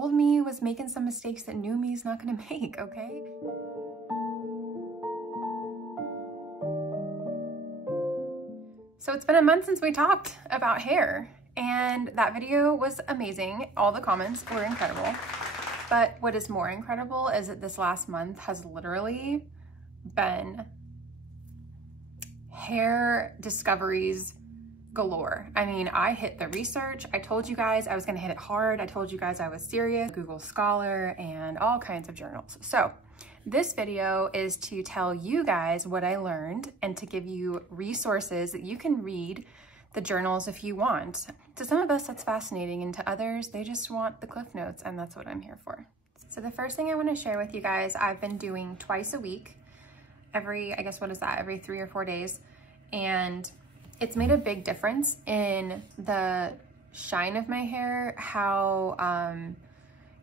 old me was making some mistakes that new me is not gonna make, okay? So it's been a month since we talked about hair, and that video was amazing. All the comments were incredible. But what is more incredible is that this last month has literally been hair discoveries galore. I mean, I hit the research. I told you guys I was gonna hit it hard. I told you guys I was serious. Google Scholar and all kinds of journals. So this video is to tell you guys what I learned and to give you resources that you can read the journals if you want. To some of us, that's fascinating, and to others, they just want the Cliff Notes, and that's what I'm here for. So the first thing I want to share with you guys, I've been doing twice a week, every 3 or 4 days, and it's made a big difference in the shine of my hair, how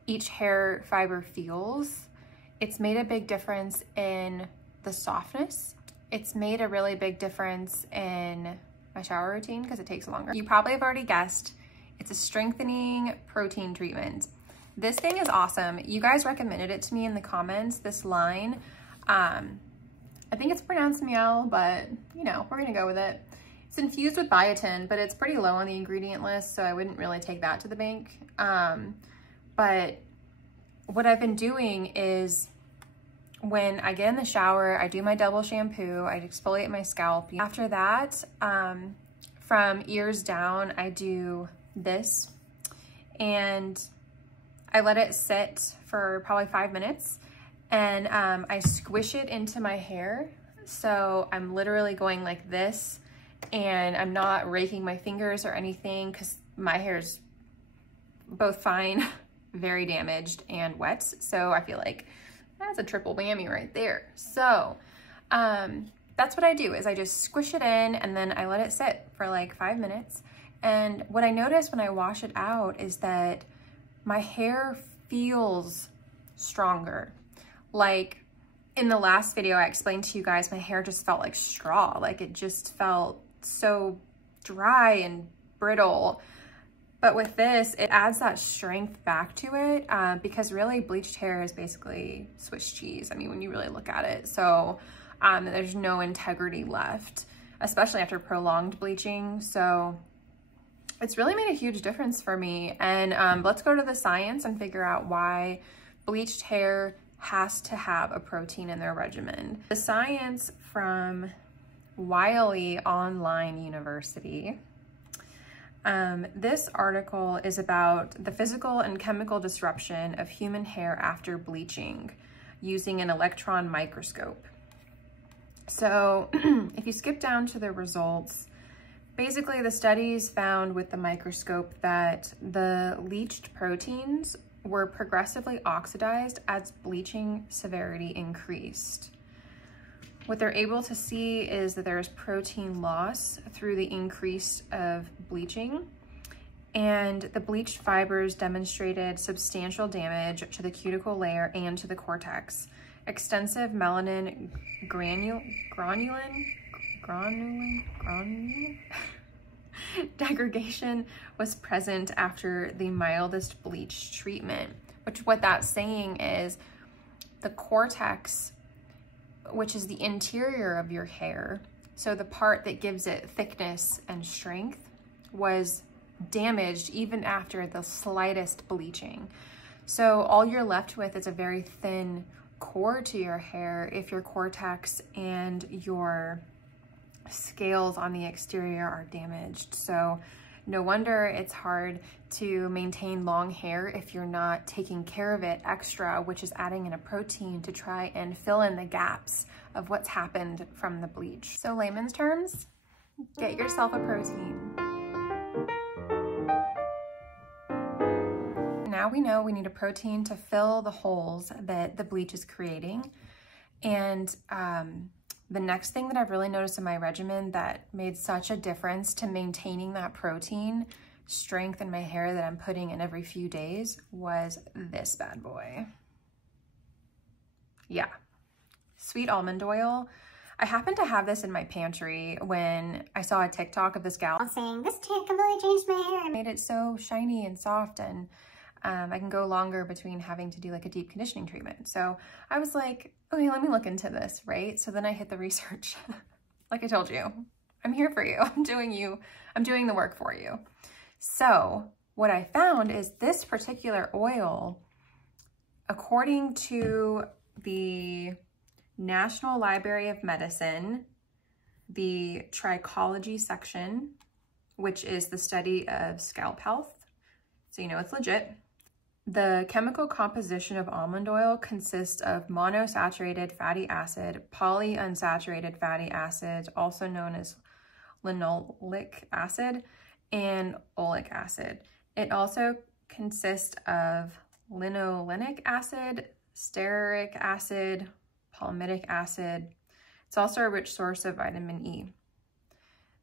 each hair fiber feels. It's made a big difference in the softness. It's made a really big difference in my shower routine because it takes longer. You probably have already guessed, it's a strengthening protein treatment. This thing is awesome. You guys recommended it to me in the comments, this line. I think it's pronounced miel, but you know, we're gonna go with it. It's infused with biotin, but it's pretty low on the ingredient list, so I wouldn't really take that to the bank. But what I've been doing is when I get in the shower, I do my double shampoo, I exfoliate my scalp. After that, from ears down, I do this and I let it sit for probably 5 minutes, and I squish it into my hair. So I'm literally going like this, and I'm not raking my fingers or anything because my hair's both fine, very damaged, and wet. So I feel like that's a triple whammy right there. So that's what I do, is I just squish it in and then I let it sit for like 5 minutes. And what I notice when I wash it out is that my hair feels stronger. Like in the last video, I explained to you guys, my hair just felt like straw. Like it just felt so dry and brittle. But with this, it adds that strength back to it because really bleached hair is basically Swiss cheese. I mean, when you really look at it. So there's no integrity left, especially after prolonged bleaching. So it's really made a huge difference for me. And let's go to the science and figure out why bleached hair has to have a protein in their regimen. The science from Wiley Online University. This article is about the physical and chemical disruption of human hair after bleaching using an electron microscope. So if you skip down to the results, basically the studies found with the microscope that the leached proteins were progressively oxidized as bleaching severity increased. What they're able to see is that there is protein loss through the increase of bleaching, and the bleached fibers demonstrated substantial damage to the cuticle layer and to the cortex. Extensive melanin granulin degradation was present after the mildest bleach treatment, which what that's saying is the cortex, which is the interior of your hair, so the part that gives it thickness and strength, was damaged even after the slightest bleaching. So all you're left with is a very thin core to your hair if your cortex and your scales on the exterior are damaged. So no wonder it's hard to maintain long hair if you're not taking care of it extra, which is adding in a protein to try and fill in the gaps of what's happened from the bleach. So layman's terms, get yourself a protein. Now we know we need a protein to fill the holes that the bleach is creating. And the next thing that I've really noticed in my regimen that made such a difference to maintaining that protein strength in my hair that I'm putting in every few days was this bad boy. Yeah, sweet almond oil. I happened to have this in my pantry when I saw a TikTok of this gal saying, this completely changed my hair. It made it so shiny and soft, and I can go longer between having to do like a deep conditioning treatment. So I was like, okay, let me look into this, right? So then I hit the research. Like I told you, I'm here for you. I'm doing the work for you. So what I found is this particular oil, according to the National Library of Medicine, the trichology section, which is the study of scalp health, so you know it's legit. The chemical composition of almond oil consists of monosaturated fatty acid, polyunsaturated fatty acid, also known as linoleic acid, and oleic acid. It also consists of linolenic acid, stearic acid, palmitic acid. It's also a rich source of vitamin E.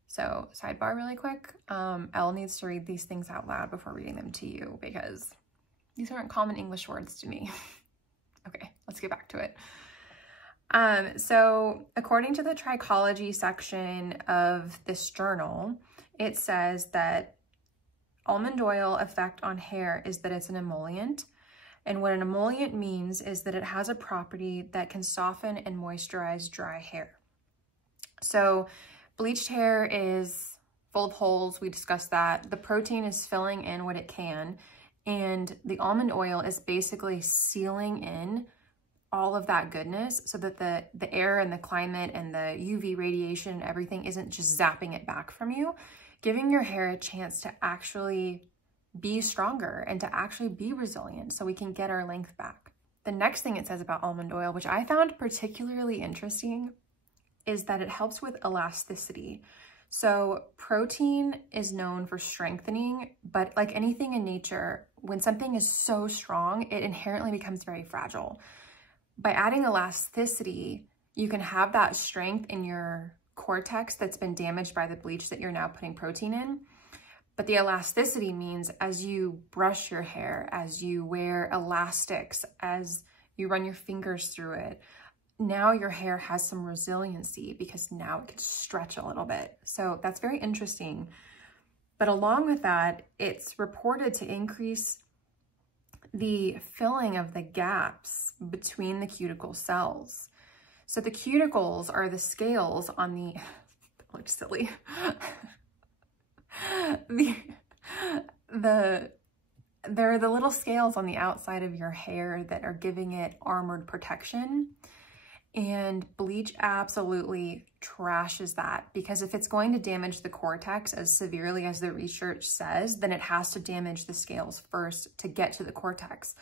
So sidebar really quick, Elle needs to read these things out loud before reading them to you because these aren't common English words to me. Okay, let's get back to it. So according to the trichology section of this journal, it says that almond oil effect on hair is that it's an emollient. And what an emollient means is that it has a property that can soften and moisturize dry hair. So bleached hair is full of holes. We discussed that. The protein is filling in what it can. And the almond oil is basically sealing in all of that goodness so that the air and the climate and the UV radiation and everything isn't just zapping it back from you, giving your hair a chance to actually be stronger and to actually be resilient so we can get our length back. The next thing it says about almond oil, which I found particularly interesting, is that it helps with elasticity. So protein is known for strengthening, but like anything in nature, when something is so strong, it inherently becomes very fragile. By adding elasticity, you can have that strength in your cortex that's been damaged by the bleach that you're now putting protein in. But the elasticity means as you brush your hair, as you wear elastics, as you run your fingers through it, now your hair has some resiliency because now it can stretch a little bit. So that's very interesting. But along with that, it's reported to increase the filling of the gaps between the cuticle cells. So the cuticles are the scales on the, that looks silly. They're the little scales on the outside of your hair that are giving it armored protection. And bleach absolutely trashes that, because if it's going to damage the cortex as severely as the research says, then it has to damage the scales first to get to the cortex.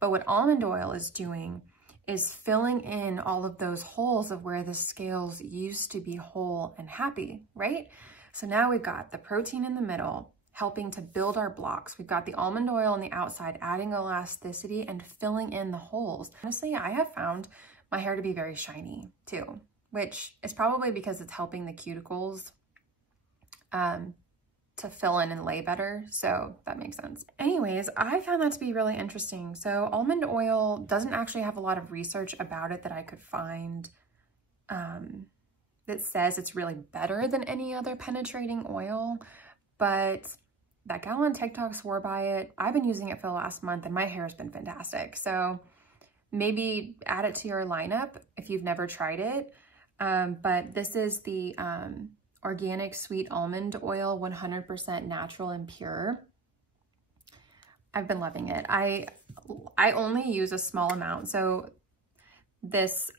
But what almond oil is doing is filling in all of those holes of where the scales used to be whole and happy, right? So now we've got the protein in the middle helping to build our blocks. We've got the almond oil on the outside adding elasticity and filling in the holes. Honestly, I have found my hair to be very shiny too, which is probably because it's helping the cuticles to fill in and lay better. So that makes sense. Anyways, I found that to be really interesting. So almond oil doesn't actually have a lot of research about it that I could find that says it's really better than any other penetrating oil, but that gal on TikTok swore by it. I've been using it for the last month and my hair has been fantastic. So maybe add it to your lineup if you've never tried it. But this is the organic sweet almond oil, 100% natural and pure. I've been loving it. I only use a small amount. So this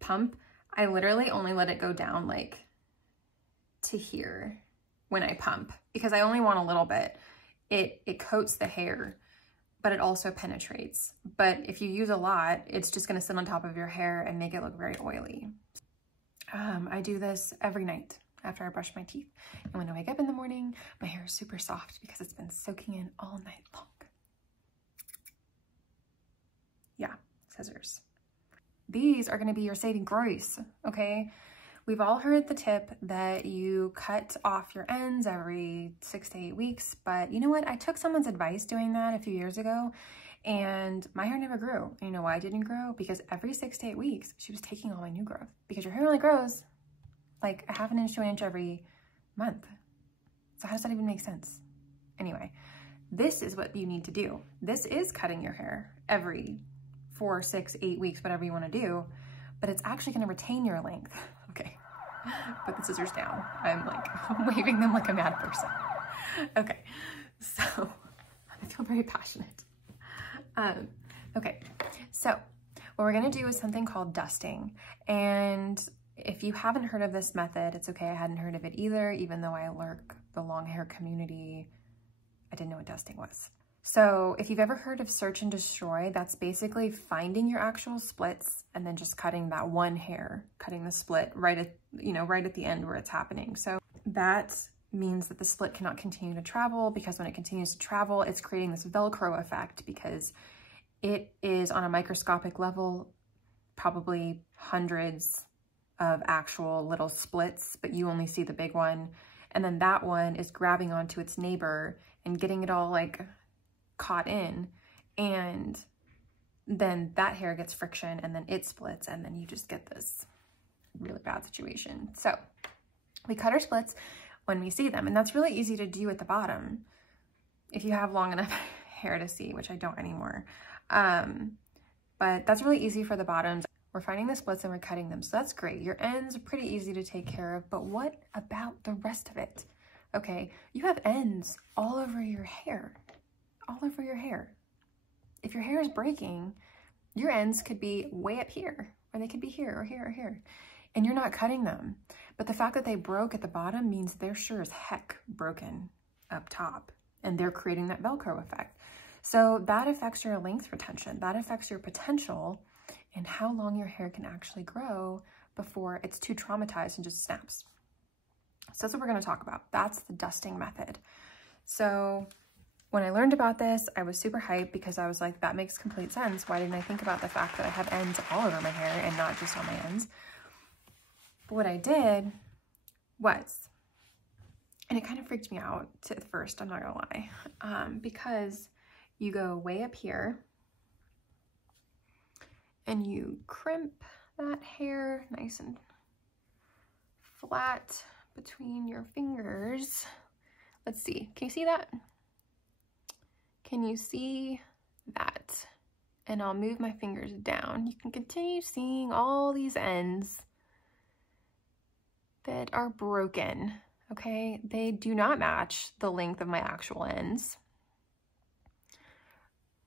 pump, I literally only let it go down like to here when I pump, because I only want a little bit. It coats the hair, but it also penetrates. But if you use a lot, it's just gonna sit on top of your hair and make it look very oily. I do this every night after I brush my teeth. And when I wake up in the morning, my hair is super soft because it's been soaking in all night long. Yeah, scissors. These are gonna be your saving grace, okay? We've all heard the tip that you cut off your ends every 6 to 8 weeks, but you know what? I took someone's advice doing that a few years ago and my hair never grew. And you know why it didn't grow? Because every 6 to 8 weeks, she was taking all my new growth, because your hair only grows like a ½ inch to an inch every month. So how does that even make sense? Anyway, this is what you need to do. This is cutting your hair every 4, 6, 8 weeks, whatever you want to do, but it's actually going to retain your length. Okay, put the scissors down. I'm waving them like a mad person. Okay, so I feel very passionate. Okay, so what we're going to do is something called dusting. And if you haven't heard of this method, it's okay. I hadn't heard of it either, even though I lurk the long hair community. I didn't know what dusting was. So if you've ever heard of search and destroy, that's basically finding your actual splits and then just cutting that one hair, cutting the split right at the end where it's happening. So that means that the split cannot continue to travel, because when it continues to travel, it's creating this Velcro effect, because it is on a microscopic level, probably hundreds of actual little splits, but you only see the big one. And then that one is grabbing onto its neighbor and getting it all like caught in, and then that hair gets friction and then it splits, and then you just get this really bad situation. So we cut our splits when we see them, and that's really easy to do at the bottom if you have long enough hair to see, which I don't anymore. But that's really easy for the bottoms. We're finding the splits and we're cutting them, so that's great. Your ends are pretty easy to take care of, but what about the rest of it? Okay, you have ends all over your hair. All over your hair. If your hair is breaking, your ends could be way up here, or they could be here or here or here, and you're not cutting them. But the fact that they broke at the bottom means they're sure as heck broken up top, and they're creating that Velcro effect. So that affects your length retention. That affects your potential and how long your hair can actually grow before it's too traumatized and just snaps. So that's what we're going to talk about. That's the dusting method. So when I learned about this, I was super hyped, because I was like, that makes complete sense. Why didn't I think about the fact that I have ends all over my hair and not just on my ends? But what I did was, and it kind of freaked me out at first, I'm not gonna lie, because you go way up here and you crimp that hair nice and flat between your fingers. Let's see, can you see that? Can you see that? And I'll move my fingers down. You can continue seeing all these ends that are broken, okay? They do not match the length of my actual ends,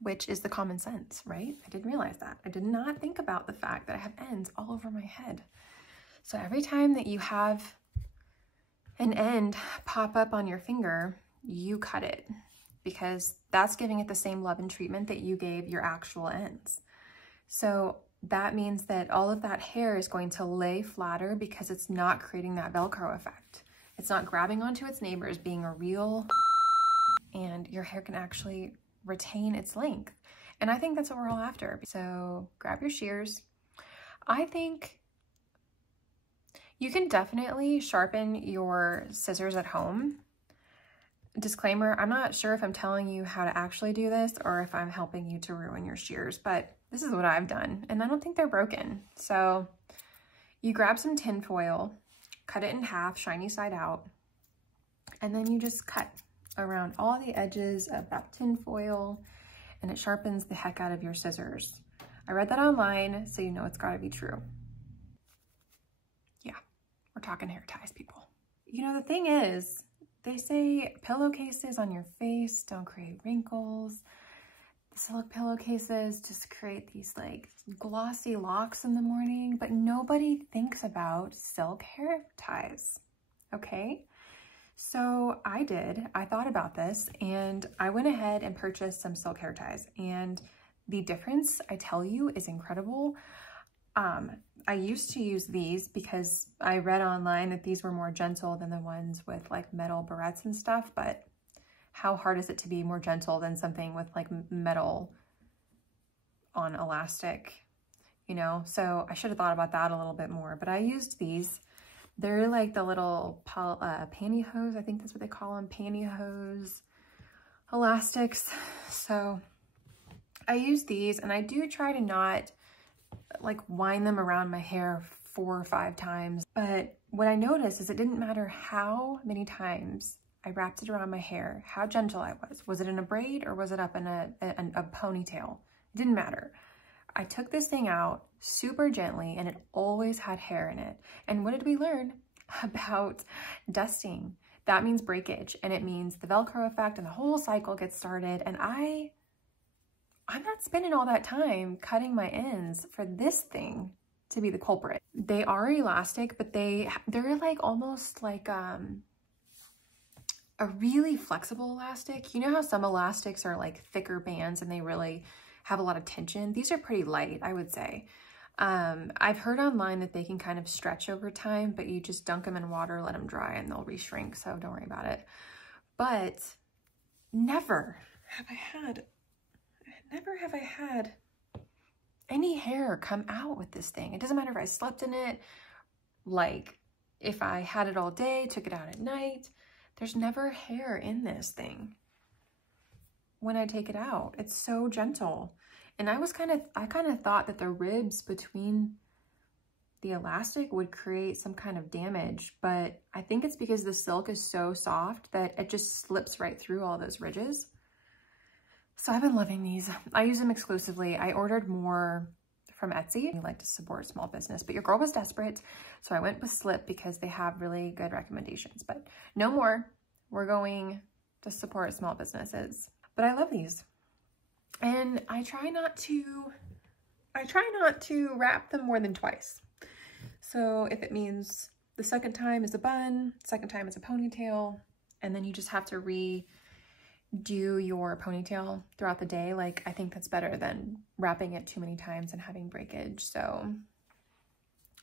which is the common sense, right? I didn't realize that. I did not think about the fact that I have ends all over my head. So every time that you have an end pop up on your finger, you cut it, because that's giving it the same love and treatment that you gave your actual ends. So that means that all of that hair is going to lay flatter, because it's not creating that Velcro effect. It's not grabbing onto its neighbors, being a real, and your hair can actually retain its length. And I think that's what we're all after. So grab your shears. I think you can definitely sharpen your scissors at home. Disclaimer, I'm not sure if I'm telling you how to actually do this or if I'm helping you to ruin your shears, but this is what I've done, and I don't think they're broken. So you grab some tin foil, cut it in half, shiny side out, and then you just cut around all the edges of that tin foil, and it sharpens the heck out of your scissors. I read that online, so you know it's gotta be true. Yeah, we're talking hair ties, people. You know, the thing is, they say pillowcases on your face don't create wrinkles. The silk pillowcases just create these like glossy locks in the morning, but nobody thinks about silk hair ties, okay? So I did. I thought about this, and I went ahead and purchased some silk hair ties, and the difference, I tell you, is incredible. I used to use these because I read online that these were more gentle than the ones with like metal barrettes and stuff, but how hard is it to be more gentle than something with like metal on elastic, you know? So I should have thought about that a little bit more, but I used these. They're like the little pantyhose, I think that's what they call them, pantyhose elastics. So I use these, and I do try to not like wind them around my hair 4 or 5 times. But what I noticed is it didn't matter how many times I wrapped it around my hair, how gentle I was. Was it in a braid or was it up in a ponytail? It didn't matter. I took this thing out super gently and it always had hair in it. And what did we learn about dusting? That means breakage, and it means the Velcro effect and the whole cycle gets started. And I'm not spending all that time cutting my ends for this thing to be the culprit. They are elastic, but they're like almost like a really flexible elastic. You know how some elastics are like thicker bands and they really have a lot of tension? These are pretty light, I would say. I've heard online that they can kind of stretch over time, but you just dunk them in water, let them dry, and they'll reshrink, so don't worry about it. But never have I had any hair come out with this thing. It doesn't matter if I slept in it, like if I had it all day, took it out at night, there's never hair in this thing when I take it out. It's so gentle. And I kind of thought that the ribs between the elastic would create some kind of damage, but I think it's because the silk is so soft that it just slips right through all those ridges. So I've been loving these. I use them exclusively. I ordered more from Etsy. I like to support small business, but your girl was desperate, so I went with Slip because they have really good recommendations. But no more. We're going to support small businesses. But I love these. And I try not to wrap them more than twice. So if it means the second time is a bun, second time is a ponytail, and then you just have to redo your ponytail throughout the day, like I think that's better than wrapping it too many times and having breakage. So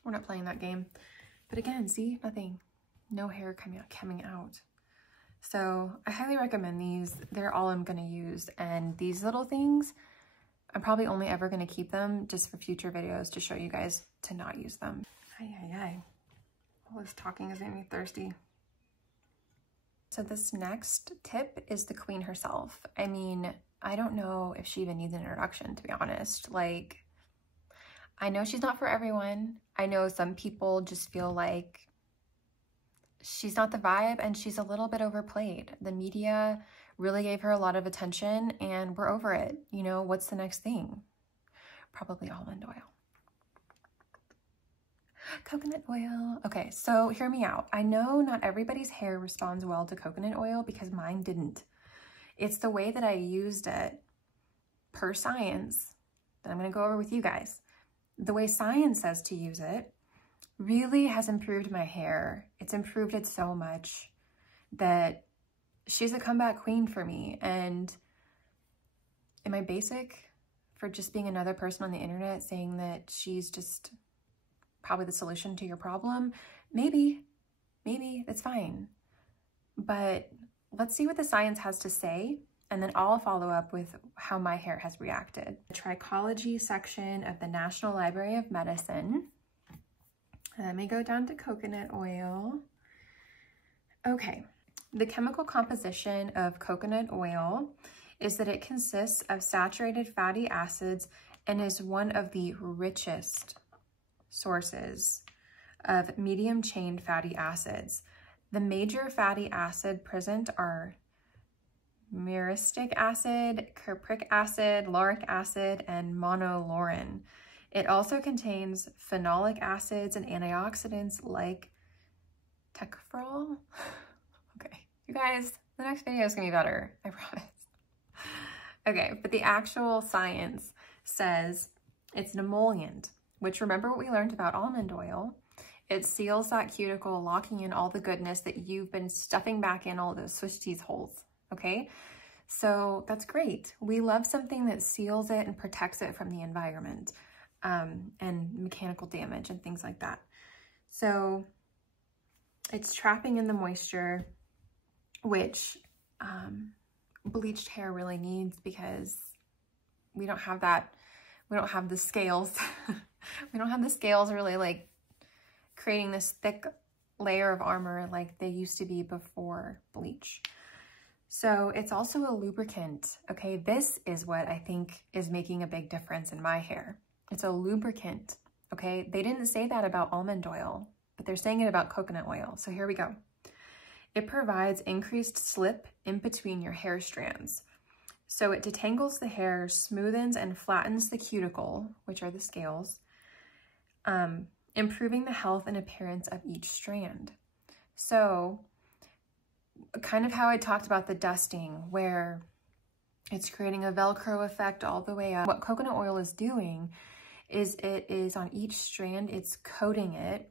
we're not playing that game. But again, see, nothing, no hair coming out. So I highly recommend these. They're all I'm going to use. And these little things, I'm probably only ever going to keep them just for future videos to show you guys to not use them. All this talking is making me thirsty. So this next tip is the queen herself. I mean, I don't know if she even needs an introduction, to be honest. Like, I know she's not for everyone. I know some people just feel like she's not the vibe and she's a little bit overplayed. The media really gave her a lot of attention and we're over it. You know, what's the next thing? Probably almond oil. Coconut oil. Okay, so hear me out. I know not everybody's hair responds well to coconut oil because mine didn't. It's the way that I used it per science that I'm going to go over with you guys. The way science says to use it really has improved my hair. It's improved it so much that she's a comeback queen for me. And am I basic for just being another person on the internet saying that she's just probably the solution to your problem? Maybe, that's fine. But let's see what the science has to say, and then I'll follow up with how my hair has reacted. The trichology section of the National Library of Medicine. Let me go down to coconut oil. Okay, the chemical composition of coconut oil is that it consists of saturated fatty acids and is one of the richest sources of medium chain fatty acids. The major fatty acid present are myristic acid, cupric acid, lauric acid, and monolaurin. It also contains phenolic acids and antioxidants like tocopherol. Okay, you guys, the next video is gonna be better, I promise. Okay, but the actual science says it's an emollient, which, remember what we learned about almond oil? It seals that cuticle, locking in all the goodness that you've been stuffing back in all those Swiss cheese holes, okay? So that's great. We love something that seals it and protects it from the environment and mechanical damage and things like that. So it's trapping in the moisture, which bleached hair really needs because we don't have that. We don't have the scales. We don't have the scales really like creating this thick layer of armor like they used to be before bleach. So it's also a lubricant, okay? This is what I think is making a big difference in my hair. It's a lubricant, okay? They didn't say that about almond oil, but they're saying it about coconut oil. So here we go. It provides increased slip in between your hair strands. So it detangles the hair, smoothens and flattens the cuticle, which are the scales, improving the health and appearance of each strand. So kind of how I talked about the dusting, where it's creating a Velcro effect all the way up. What coconut oil is doing is it is on each strand, it's coating it.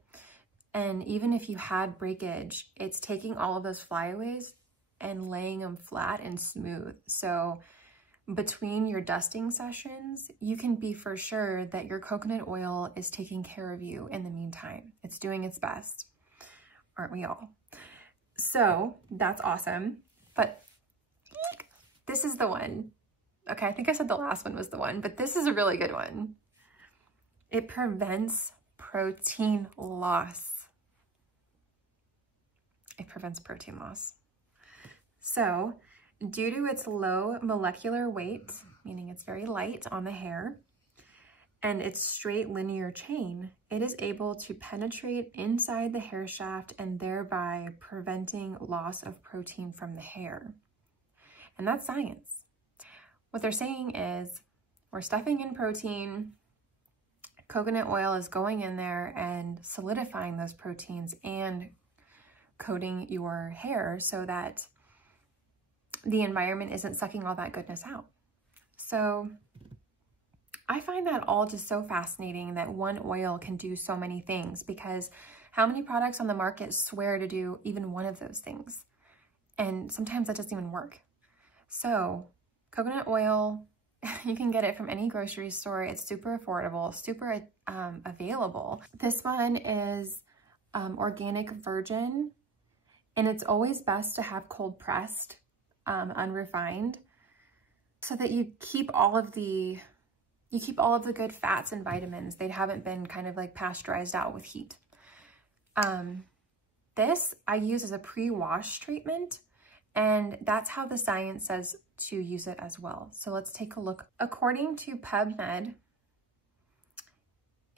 And even if you had breakage, it's taking all of those flyaways and laying them flat and smooth. So between your dusting sessions, you can be for sure that your coconut oil is taking care of you in the meantime. It's doing its best, aren't we all? So that's awesome. But this is the one. Okay, I think I said the last one was the one, but this is a really good one. It prevents protein loss. It prevents protein loss. So, due to its low molecular weight, meaning it's very light on the hair, and its straight linear chain, it is able to penetrate inside the hair shaft and thereby preventing loss of protein from the hair. And that's science. What they're saying is we're stuffing in protein, coconut oil is going in there and solidifying those proteins and coating your hair so that the environment isn't sucking all that goodness out. So I find that all just so fascinating that one oil can do so many things, because how many products on the market swear to do even one of those things? And sometimes that doesn't even work. So coconut oil, you can get it from any grocery store. It's super affordable, super available. This one is organic virgin, and it's always best to have cold pressed, unrefined, so that you keep all of the good fats and vitamins. They haven't been kind of like pasteurized out with heat. This I use as a pre-wash treatment, and that's how the science says to use it as well. So let's take a look. According to PubMed,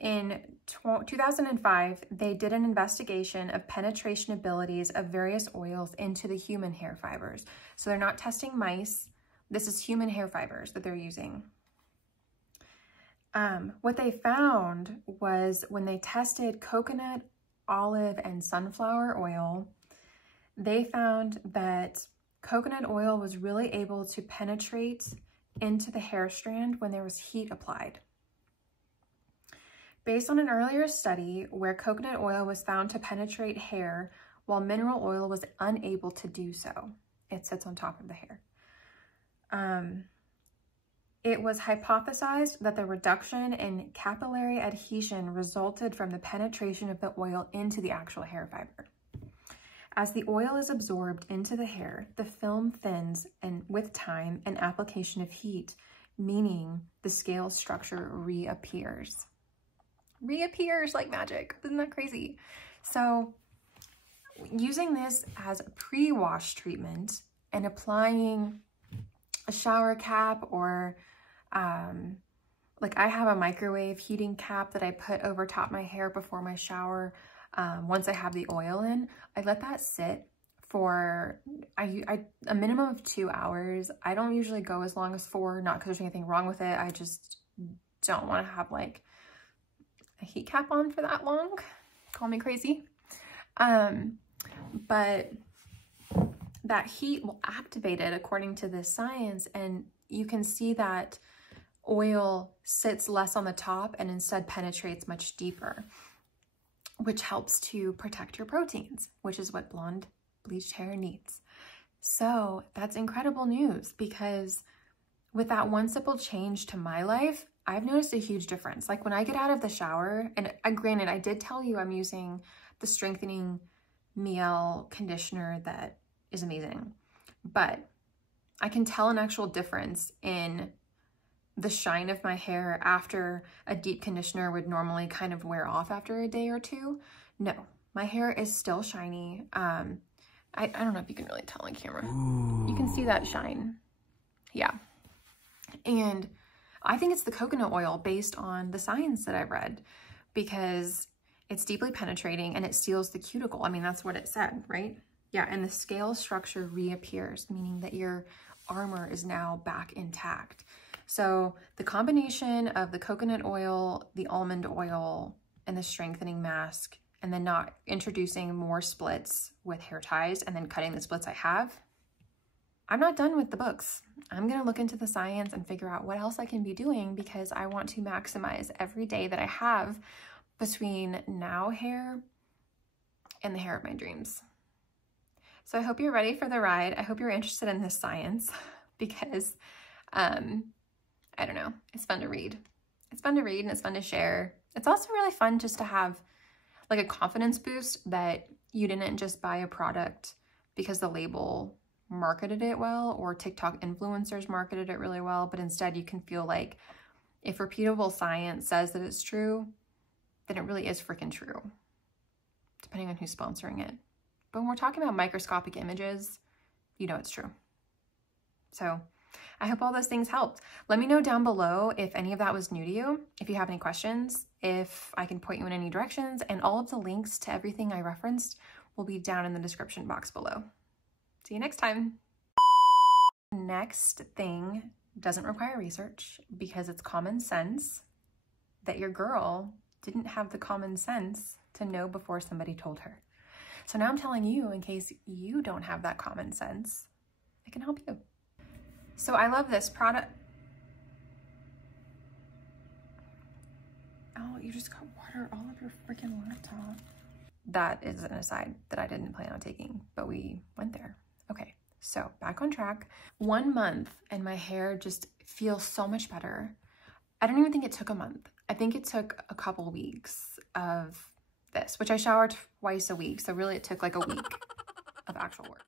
in 2005, they did an investigation of penetration abilities of various oils into the human hair fibers. So they're not testing mice. This is human hair fibers that they're using. What they found was when they tested coconut, olive, and sunflower oil, they found that coconut oil was really able to penetrate into the hair strand when there was heat applied. Based on an earlier study where coconut oil was found to penetrate hair while mineral oil was unable to do so. It sits on top of the hair. It was hypothesized that the reduction in capillary adhesion resulted from the penetration of the oil into the actual hair fiber. As the oil is absorbed into the hair, the film thins and with time and application of heat, meaning the scale structure reappears. Reappears like magic. Isn't that crazy? So using this as a pre-wash treatment and applying a shower cap, or like I have a microwave heating cap that I put over top my hair before my shower. Once I have the oil in, I let that sit for a minimum of 2 hours. I don't usually go as long as 4, not because there's anything wrong with it. I just don't want to have like a heat cap on for that long. Call me crazy. But that heat will activate it according to this science, and you can see that oil sits less on the top and instead penetrates much deeper, which helps to protect your proteins, which is what blonde bleached hair needs. So that's incredible news, because with that one simple change to my life, I've noticed a huge difference. Like when I get out of the shower, and granted, I did tell you I'm using the strengthening Miel conditioner that is amazing, but I can tell an actual difference in the shine of my hair after a deep conditioner would normally kind of wear off after a day or two. No, my hair is still shiny. I don't know if you can really tell on camera. Ooh. You can see that shine. Yeah. And I think it's the coconut oil based on the science that I've read, because it's deeply penetrating and it seals the cuticle. I mean, that's what it said, right? Yeah, and the scale structure reappears, meaning that your armor is now back intact. So the combination of the coconut oil, the almond oil, and the strengthening mask, and then not introducing more splits with hair ties and then cutting the splits I have, I'm not done with the books. I'm gonna look into the science and figure out what else I can be doing, because I want to maximize every day that I have between now hair and the hair of my dreams. So I hope you're ready for the ride. I hope you're interested in this science because, I don't know, it's fun to read. It's fun to read and it's fun to share. It's also really fun just to have like a confidence boost that you didn't just buy a product because the label marketed it well or TikTok influencers marketed it really well, but instead you can feel like if repeatable science says that it's true, then it really is freaking true, depending on who's sponsoring it. But when we're talking about microscopic images, you know it's true. So I hope all those things helped. Let me know down below if any of that was new to you, if you have any questions, if I can point you in any directions, and all of the links to everything I referenced will be down in the description box below. See you next time. Next thing doesn't require research because it's common sense that your girl didn't have the common sense to know before somebody told her. So now I'm telling you in case you don't have that common sense, I can help you. So I love this product. Oh, you just got water all over your freaking laptop. That is an aside that I didn't plan on taking, but we went there. Okay, so back on track. 1 month and my hair just feels so much better. I don't even think it took a month. I think it took a couple weeks of this, which I showered twice a week. So really it took like a week of actual work.